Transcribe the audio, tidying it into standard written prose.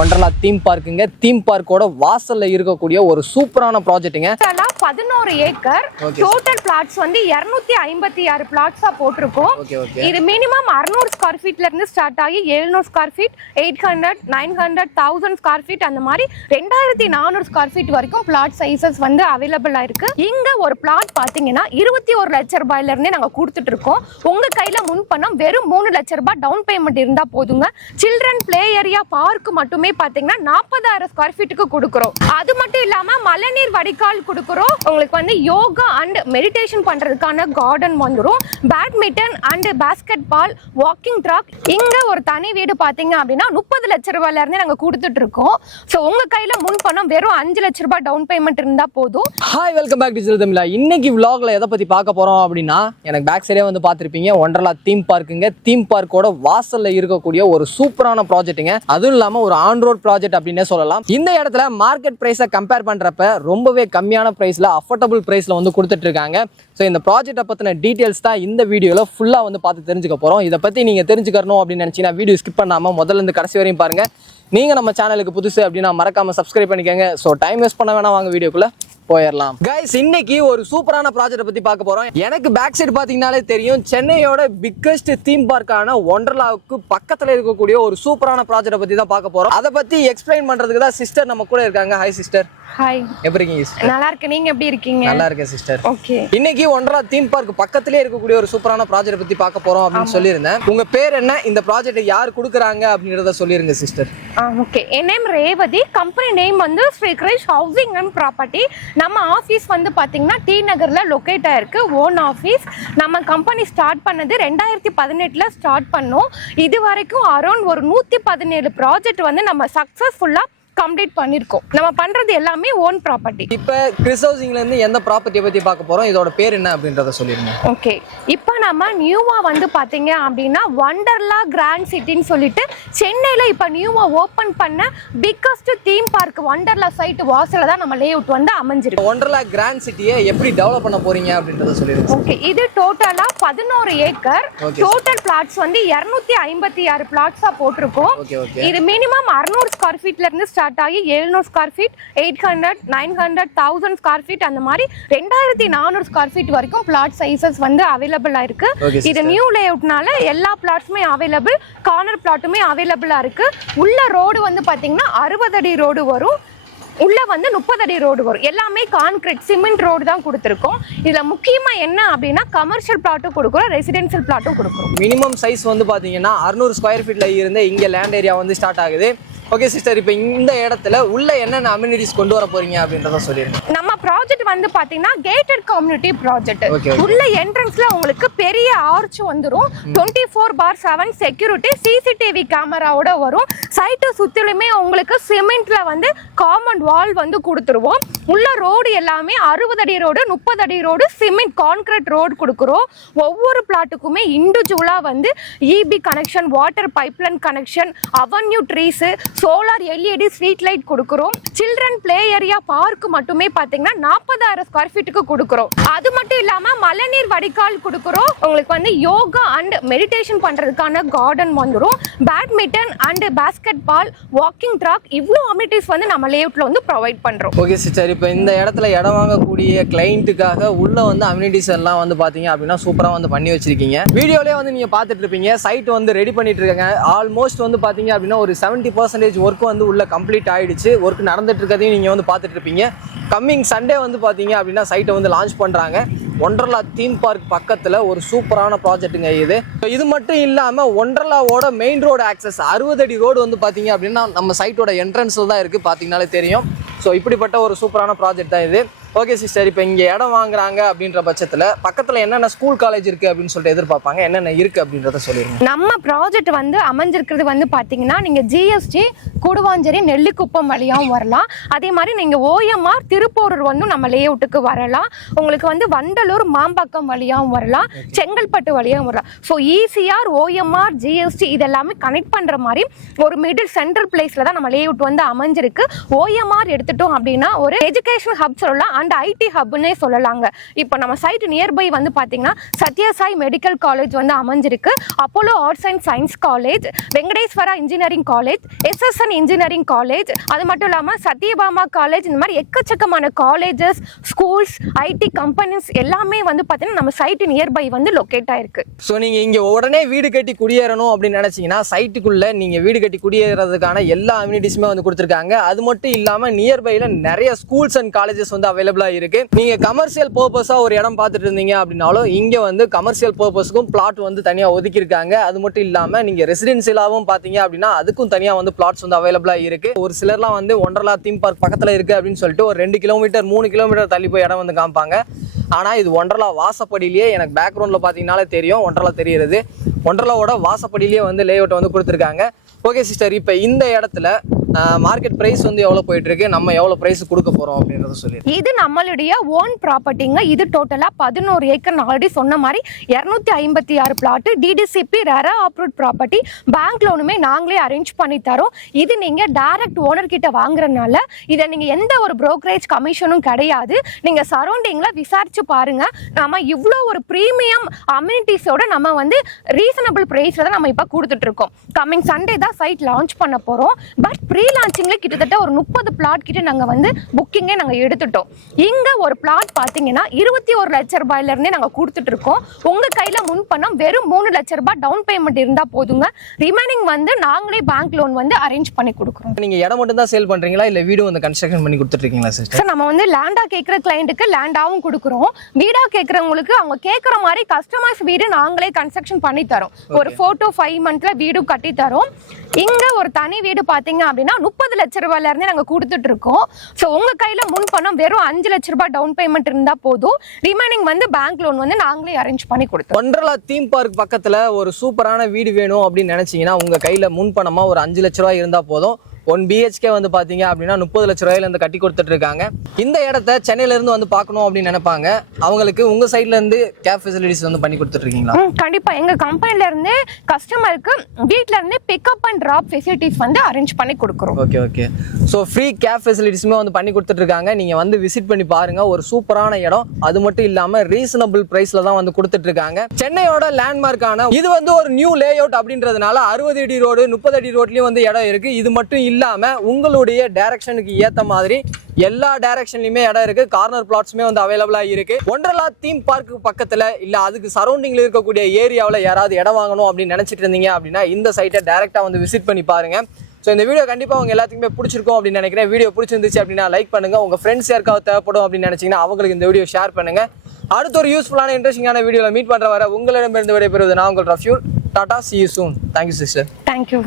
Wonderla theme பார்க்குங்க. Theme பார்க்கோட வாசல்ல இருக்கக்கூடிய ஒரு சூப்பரான ப்ராஜெக்ட்டுங்க. 11 ஏக்கர் டோட்டல் பிளாட்ஸ் வந்து 256 பிளாட்ஸா போட்டிருக்கோம். இது மினிமம் 600 ஸ்கொயர் ஃபீட்ல இருந்து ஸ்டார்ட் ஆகி 700 ஸ்கொயர் ஃபீட், 800, 900, 1000 ஸ்கொயர் ஃபீட் அந்த மாதிரி 2400 ஸ்கொயர் ஃபீட் வரைக்கும் பிளாட் சைசஸ் வந்து அவைலபிளா இருக்கு. இங்க ஒரு பிளாட் பாத்தீங்கன்னா 21 லட்சம் ரூபாயில இருந்தே நாங்க கொடுத்துட்டு இருக்கோம். உங்க கையில முன்பணம் வெறும் 3 லட்சம் ரூபாய் டவுன் பேமெண்ட் இருந்தா போதுங்க. சில்ட்ரன் பிளே ஏரியா பார்க் மட்டுமே பாத்தீங்கன்னா 40,000 ஸ்கொயர் ஃபீட்டுக்கு கொடுக்குறோம். அது மட்டும் இல்லாம மழைநீர் வடிகால் கொடுக்குறோம். உங்களுக்கு வந்து யோகா அண்ட் மெடிடேஷன் பண்றதுக்கான கார்டன் வந்துரும். Badminton and basketball, walking track. இங்க ஒரு தனி வீடு பாத்தீங்க அப்படின்னா 30 லட்சம் ரூபாயில இருந்து நாங்க கொடுத்துட்டு இருக்கோம். சோ உங்க கையில முன்பணம் வெறும் 5 லட்சம் ரூபாய் டவுன் பேமெண்ட் இருந்தா போதும். Hi, welcome back to digital தமிழா. இன்னைக்கு vlogல எதை பத்தி பார்க்க போறோம் அப்படின்னா, எனக்கு பேக் சைடே வந்து பார்த்திருப்பீங்க, ஒண்டர்லா தீம் பார்க்குங்க. தீம் பார்க்கோட வாசல்ல இருக்கக்கூடிய ஒரு சூப்பரான ப்ராஜெக்ட்டுங்க. அதுவும் இல்லாம ஒரு ஆன் ரோட் ப்ராஜெக்ட் அப்படின்னே சொல்லலாம். இந்த இடத்துல மார்க்கெட் பிரைஸை கம்பேர் பண்றப்ப ரொம்பவே கம்மியான பிரைஸ்ல, அஃபோர்டபுள் பிரைஸ்ல வந்து கொடுத்துட்டு இருக்காங்க. ஸோ இந்த ப்ராஜெக்ட்டை பற்றின டீட்டெயில்ஸ் தான் இந்த வீடியோவில் ஃபுல்லாக வந்து பார்த்து தெரிஞ்சுக்க போகிறோம். இதை பற்றி நீங்கள் தெரிஞ்சுக்கணும் அப்படின்னு நினச்சிங்கன்னா வீடியோ ஸ்கிப் பண்ணாமல் முதல்ல இருந்து கடைசி வரையும் பாருங்கள். நீங்கள் நம்ம சேனலுக்கு புதுசு அப்படின்னா மறக்காமல் சப்ஸ்கிரைப் பண்ணிக்கோங்க. ஸோ டைம் வேஸ்ட் பண்ண வேணாம், வாங்க வீடியோக்குள்ளே போயிடலாம். கைஸ், இன்னைக்கு ஒரு சூப்பரான ப்ராஜெக்ட் பத்தி பார்க்க போறோம். எனக்கு பேக் சைடு பாத்தீங்கன்னாலே தெரியும், சென்னையோட பிக்கஸ்ட் தீம் பார்க்கான ஒண்டர்லாவுக்கு பக்கத்துல இருக்கக்கூடிய ஒரு சூப்பரான ப்ராஜெக்ட் பத்தி தான் பார்க்க போறோம். அதை பத்தி எக்ஸ்பிளைன் பண்றதுக்கு தான் சிஸ்டர் நம்ம கூட இருக்காங்க. Hi sister. ஹாய், எப்படி இருக்கீங்க சிஸ்டர்? நல்லா இருக்கேன், நீங்க எப்படி இருக்கீங்க? நல்லா இருக்கேன் சிஸ்டர். ஓகே, இன்னைக்கு ஒண்டர்லா தீம் பார்க் பக்கத்திலே இருக்கக்கூடிய ஒரு சூப்பரான ப்ராஜெக்ட் பத்தி பார்க்க போறோம் அப்படின்னு சொல்லியிருந்தேன். உங்க பேர் என்ன, இந்த ப்ராஜெக்ட் யார் கொடுக்குறாங்க அப்படிங்கறத சொல்லிருங்க சிஸ்டர். ஓகே, என் நேம் ரேவதி. கம்பெனி நேம் வந்து Sri Krish housing and property. நம்ம ஆஃபீஸ் வந்து பாத்தீங்கன்னா டி நகர்ல லொக்கேட் ஆயிருக்கு. Own office. நம்ம கம்பெனி ஸ்டார்ட் பண்ணது 2018ல ஸ்டார்ட் பண்ணோம். இது வரைக்கும் அரௌண்ட் ஒரு 117 ப்ராஜெக்ட் வந்து நம்ம சக்சஸ்ஃபுல்லா கம்ப்ளீட் பண்ணிருக்கோம். நம்ம பண்றது எல்லாமே ஓன் ப்ராப்பர்ட்டி. இப்போ கிறிஸ் ஹவுசிங்ல இருந்து எந்த ப்ராப்பர்ட்டியை பத்தி பார்க்க போறோம், இதோட பேர் என்ன அப்படின்றத சொல்லிருங்க. ஓகே, இப்போ நம்ம நியூவா வந்து பாத்தீங்க அப்படின்னா வண்டர்லா கிராண்ட் சிட்டின்னு சொல்லிட்டு சென்னையில இப்போ நியூவா ஓபன் பண்ண biggest theme park Wonderla side வாசல்ல தான் நம்ம லேஅவுட் வந்து அமைஞ்சிருக்கு. ஒண்டர்லா கிராண்ட் சிட்டியை எப்படி டெவலப் பண்ண போறீங்க அப்படின்றத சொல்லிருங்க. ஓகே, இது டோட்டலா 11 ஏக்கர் டோட்டல் பிளாட்ஸ் வந்து 256 பிளாட்ஸா போட்டிருக்கோம். இது மினிமம் 600 ஸ்கொயர் ஃபீட்ல இருந்து ஸ்டார்ட் ஆகி 700 ஸ்கொயர் ஃபீட், 800, 900, 1000 ஸ்கொயர் ஃபீட் அந்த மாதிரி 2400 ஸ்கொயர் ஃபீட் வரைக்கும் பிளாட் சைசஸ் வந்து அவைலபிளா இருக்கு. இது நியூ லேஅவுட்னால எல்லா பிளாட்ஸுமே அவைலபிள், கார்னர் பிளாட்டுமே அவைலபிளா இருக்கு. உள்ள ரோடு வந்து பாத்தீங்கன்னா 60 அடி ரோடு வரும், உள்ள வந்து 30 அடி ரோடு வரும். எல்லாமே கான்கிரீட் சிமெண்ட் ரோடு தான் கொடுத்துருக்கோம். இதுல முக்கியமா என்ன அப்படின்னா கமர்ஷியல் பிளாட்டும் கொடுக்குறோம், ரெசிடென்சியல் பிளாட்டும் கொடுக்குறோம். மினிமம் சைஸ் வந்து பாத்தீங்கன்னா 600 ஸ்கொயர் ஃபீட்ல இருந்து இங்க லேண்ட் ஏரியா வந்து ஸ்டார்ட் ஆகுது. ஓகே சிஸ்டர், இப்போ இந்த இடத்துல உள்ள என்னென்ன அம்யூனிட்டிஸ் கொண்டு வர போறீங்க அப்படின்றத சொல்லிருங்க. நம்ம ப்ராஜெக்ட் வந்து பாத்தீங்கன்னா கேட்டட் கம்யூனிட்டி ப்ராஜெக்ட். உள்ள என்ட்ரன்ஸ்ல உங்களுக்கு பெரிய ஆர்ச் வந்துரும். 24/7 செக்யூரிட்டி, சிசிடிவி கேமராவோட வரும். சைட்டை சுத்திலுமே உங்களுக்கு சிமெண்ட்ல வந்து காம்பவுண்ட் வால் வந்து கொடுத்துருவோம். உள்ள ரோடு எல்லாமே 60 அடி ரோடு, 30 அடி ரோடு, சிமெண்ட் கான்கிரீட் ரோடு கொடுக்குறோம். ஒவ்வொரு பிளாட்டுக்குமே இண்டிவிஜுவலா வந்து EB connection, water pipeline connection, avenue trees, solar LED street light கொடுக்குறோம். சில்ட்ரன் பிளே ஏரியா பார்க் மட்டுமே பாத்தீங்கன்னா 40,000 ஸ்கொயர் ஃபீட்டுக்கு கொடுக்குறோம். அது மட்டும் இல்லாம மழைநீர் வடிகால் கொடுக்குறோம். உங்களுக்கு வந்து யோகா அண்ட் மெடிடேஷன் பண்றதுக்கான கார்டன் வந்துரும். Badminton and basketball, walking track, இவ்வளவு அம்யூனிட்டிஸ் வந்து நம்ம லேஅவுட்ல வந்து ப்ரொவைட் பண்றோம். ஓகே சிஸ்டர், இப்போ இந்த இடத்துல இடம் வாங்கக்கூடிய கிளைண்ட்டுக்காக உள்ள வந்து அம்யூனிட்டிஸ் எல்லாம் வந்து பாத்தீங்க அப்படின்னா சூப்பரா வந்து பண்ணி வச்சிருக்கீங்க. வீடியோலயே வந்து நீங்க பாத்துட்டு இருப்பீங்க. சைட் வந்து ரெடி பண்ணிட்டு இருக்காங்க. ஆல்மோஸ்ட் வந்து பாத்தீங்க அப்படின்னா ஒரு 70% ஒர்க் வந்து உள்ள கம்ப்ளீட் ஆயிடுச்சு. ஒர்க் நடந்துட்டு இருக்கதையும் நீங்க வந்து பார்த்துட்டு இருப்பீங்க. கம்மிங் சண்டே வந்து பார்த்தீங்க அப்படின்னா சைட்டை வந்து லான்ச் பண்ணுறாங்க. ஒண்டர்லா தீம் பார்க் பக்கத்தில் ஒரு சூப்பரான ப்ராஜெக்ட்டுங்க இது. இது மட்டும் இல்லாமல் ஒண்டர்லாவோட மெயின் ரோடு ஆக்சஸ் 60 அடி ரோடு வந்து பார்த்தீங்க அப்படின்னா நம்ம சைட்டோட என்ட்ரன்ஸில் தான் இருக்குது, பார்த்தீங்கனாலே தெரியும். ஸோ இப்படிப்பட்ட ஒரு சூப்பரான ப்ராஜெக்ட் தான் இது. ஓகே சிஸ்டர், இப்போ இங்கே இடம் வாங்குறாங்க அப்படின்ற பட்சத்தில் பக்கத்தில் என்னென்ன ஸ்கூல் காலேஜ் இருக்குது அப்படின்னு சொல்லிட்டு எதிர்பார்ப்பாங்க, என்னென்ன இருக்குது அப்படின்றத சொல்லிடுங்க. நம்ம ப்ராஜெக்ட் வந்து அமைஞ்சிருக்கிறது வந்து பார்த்தீங்கன்னா நீங்கள் ஜிஎஸ்டி கூடுவாஞ்சேரி நெல்லிக்குப்பம் வழியாகவும் வரலாம். அதே மாதிரி நீங்கள் ஓஎம்ஆர் திருப்போரூர் வந்து நம்ம லேஅவுட்டுக்கு வரலாம். உங்களுக்கு வந்து வண்டலூர் மாம்பாக்கம் வழியாகவும் வரலாம், செங்கல்பட்டு வழியாகவும் வரலாம். ஸோ ஈசிஆர், ஓஎம்ஆர், ஜிஎஸ்டி இதெல்லாமே கனெக்ட் பண்ணுற மாதிரி ஒரு மிடில் சென்ட்ரல் பிளேஸில் தான் நம்ம லேஅவுட் வந்து அமைஞ்சிருக்கு. ஓஎம்ஆர் எடுத்துட்டோம் அப்படின்னா ஒரு எஜுகேஷன் ஹப் சொல்லலாம். அண்ட் ஐடி ஹப்னே சொல்லலாங்க. இப்போ நம்ம சைட் நியர்பை வந்து பார்த்தீங்கன்னா சத்யசாய் மெடிக்கல் காலேஜ் வந்து அமைஞ்சிருக்கு, Apollo arts and science college, Venkateswara engineering college, SSN engineering college, அது மட்டும் இல்லாமல் சத்யபாமா காலேஜ், இந்த மாதிரி எக்கச்சக்கமான காலேஜஸ், ஸ்கூல்ஸ், ஐடி கம்பெனிஸ் எல்லாமே வந்து பார்த்தீங்கன்னா நம்ம சைட் நியர்பை வந்து லொக்கேட் ஆயிருக்கு. ஸோ நீங்கள் இங்கே உடனே வீடு கட்டி குடியேறணும் அப்படின்னு நினச்சிங்கன்னா சைட்டுக்குள்ளே நீங்கள் வீடு கட்டி குடியேறதுக்கான எல்லா அம்யூனிட்டிஸுமே வந்து கொடுத்துருக்காங்க. அது மட்டும் இல்லாமல் நியர்பையில் நிறைய ஸ்கூல்ஸ் அண்ட் காலேஜஸ் வந்து அவைலபிளாக இருக்குது. நீங்கள் கமர்ஷியல் பர்பஸாக ஒரு இடம் பார்த்துட்டு இருந்தீங்க அப்படின்னாலும் இங்கே வந்து கமர்ஷியல் பர்பஸுக்கும் பிளாட் வந்து தனியாக ஒதுக்கியிருக்காங்க. அது மட்டும் இல்லாமல் நீங்கள் ரெசிடென்சியலாகவும் பார்த்தீங்க அப்படின்னா அதுக்கும் தனியாக வந்து பிளாட்ஸ் வந்து அவைலபிளாக இருக்குது. ஒரு சிலர்லாம் வந்து ஒண்டர்லா தீம் பார்க் பக்கத்தில் இருக்குது அப்படின்னு சொல்லிட்டு ஒரு 2 கிலோமீட்டர் 3 கிலோமீட்டர் தள்ளி போய் இடம் வந்து காமிப்பாங்க. ஆனால் இது ஒண்டர்லா வாசப்படியிலேயே, எனக்கு பேக்ரவுண்டில் பார்த்தீங்கன்னாலே தெரியும் ஒண்டர்லா தெரியுது, ஒண்டர்லாவோட வாசப்படியிலேயே வந்து லேஅவுட் வந்து கொடுத்துருக்காங்க. ஓகே சிஸ்டர், இப்போ இந்த இடத்துல மார்க்கெட் பிரைஸ் வந்து எவ்வளோ போயிட்டு இருக்கு, நம்ம எவ்வளோ பிரைஸ் கொடுக்க போறோம் அப்படின்றத சொல்லி. இது நம்மளுடைய ஓன் ப்ராப்பர்ட்டிங்க. இது டோட்டலா 11 ஏக்கர். ஆல்ரெடி சொன்ன மாதிரி 256 plot, DTCP RERA approved property, bank லோனுமே நாங்களே அரேஞ்ச் பண்ணி தரோம். இது நீங்க டைரக்ட் ஓனர் கிட்ட வாங்குறதுனால இதை நீங்க எந்த ஒரு brokerage கமிஷனும் கிடையாது. நீங்க சரௌண்டிங்ல விசாரிச்சு பாருங்க. நம்ம இவ்வளோ ஒரு ப்ரீமியம் அம்யூனிட்டிஸோட நம்ம வந்து ரீசனபிள் பிரைஸ்ல தான் நம்ம இப்போ கொடுத்துட்டு இருக்கோம். கம்மிங் சண்டே தான் சைட் லான்ச் பண்ண போறோம். பட் லான்ச்சிங்ல கிட்டத்தட்ட ஒரு 30 பிளாட் கிட்ட நாங்க வந்து புக்கிங்கே நாங்க எடுத்துட்டோம். இங்க ஒரு பிளாட் பாத்தீங்கன்னா 21 லட்சம் ரூபாயில இருந்தே நாங்க கொடுத்துட்டு இருக்கோம். உங்க கையில முன்பணம் வெறும் 3 லட்சம் ரூபாய் டவுன் பேமெண்ட் இருந்தா போதுங்க. ரிமைனிங் வந்து நாங்களே பேங்க் லோன் வந்து அரேஞ்ச் பண்ணி கொடுக்குறோம். நீங்க இடம் மட்டும் தான் சேல் பண்றீங்களா இல்ல வீடு வந்து கன்ஸ்ட்ரக்ஷன் பண்ணி கொடுத்துட்டு இருக்கீங்களா சிஸ்டர்? சார், நம்ம வந்து லேண்டா கேட்குற கிளைண்ட்டுக்கு லேண்டாவும் கொடுக்குறோம். வீடா கேட்குறவங்களுக்கு அவங்க கேட்குற மாதிரி கஸ்டமைஸ் வீடு நாங்களே கன்ஸ்ட்ரக்ஷன் பண்ணி தரோம். ஒரு 4 to 5 மந்த்ல வீடு கட்டி தரோம். இங்க ஒரு தனி வீடு பாத்தீங்க அப்படின்னா 30 லட்சம் ரூபாயில இருந்தே நாங்க கொடுத்துட்டு இருக்கோம். ஸோ உங்க கையில முன் பணம் வெறும் 5 லட்சம் ரூபாய் டவுன் பேமெண்ட் இருந்தா போதும். ரிமைனிங் வந்து பேங்க் லோன் வந்து நாங்களே அரேஞ்ச் பண்ணி கொடுத்தோம். ஒண்டர்லா தீம் பார்க் பக்கத்துல ஒரு சூப்பரான வீடு வேணும் அப்படின்னு நினைச்சீங்கன்னா உங்க கையில முன் பணமா ஒரு 5 லட்சம் ரூபாய் இருந்தா போதும். 1 BHK வந்து பாத்தீங்க அப்படின்னா 30 லட்சம் ரூபாயில இருந்து கட்டி கொடுத்துட்டு இருக்காங்க. இந்த இடத்த சென்னையில இருந்து வந்து பார்க்கணும் அப்படின்னு நினைப்பாங்க. அவங்களுக்கு உங்க சைட்ல இருந்து கேப் ஃபெசிலிட்டிஸ் வந்து பண்ணி கொடுத்துட்டு இருக்கீங்களா? கண்டிப்பா எங்க கம்பெனில இருந்து கஸ்டமருக்கு வீட்ல இருந்து பிக்கப் அண்ட் டிராப் ஃபெசிலிட்டிஸ் வந்து அரேஞ்ச் பண்ணி கொடுக்குறோம். Okay okay. So free cab ஃபெசிலிட்டிஸுமே வந்து பண்ணி கொடுத்துட்டு இருக்காங்க. நீங்க வந்து விசிட் பண்ணி பாருங்க. ஒரு சூப்பரான இடம், அது மட்டும் இல்லாம ரீசனபிள் பிரைஸ்ல தான் வந்து கொடுத்துட்டு இருக்காங்க. சென்னையோட லேண்ட்மார்க்கான இது வந்து ஒரு நியூ லே அவுட் அப்படின்றதுனால 60 அடி ரோடு 30 அடி ரோட்லயும் வந்து இடம் இருக்கு. இது மட்டும் இல்லாம உங்களுடைய டைரக்ஷனுக்கு ஏத்த மாதிரி எல்லா டைரக்ஷன்லயுமே இடம் இருக்கு. கார்னர் பிளாட்ஸுமே வந்து அவைலபிளா இருக்கு. ஒண்டர்லா தீம் பார்க் பக்கத்துல இல்ல அதுக்கு சரௌண்டிங்ல இருக்கக்கூடிய ஏரியாவில் யாராவது இடம் வாங்கணும் அப்படின்னு நினைச்சிட்டு இருந்தீங்க அப்படின்னா இந்த சைட்டை டைரக்டா வந்து விசிட் பண்ணி பாருங்க. ஸோ இந்த வீடியோ கண்டிப்பாக உங்க எல்லாத்துக்குமே பிடிச்சிருக்கும் அப்படின்னு நினைக்கிறேன். வீடியோ பிடிச்சிருந்துச்சு அப்படின்னா லைக் பண்ணுங்க. உங்க ஃப்ரெண்ட்ஸ் யாருக்காவது தேவைப்படும் அப்படின்னு நினைச்சீங்கன்னா அவங்களுக்கு இந்த வீடியோ ஷேர் பண்ணுங்க. அடுத்த ஒரு யூஸ்ஃபுல்லான இன்ட்ரெஸ்டிங்கான வீடியோவில் மீட் பண்ற வர உங்களிடமிருந்து விடைபெறுவது நான் உங்கள் ரஃப்யூல். Tata, see you soon. Thank you sister. Thank you.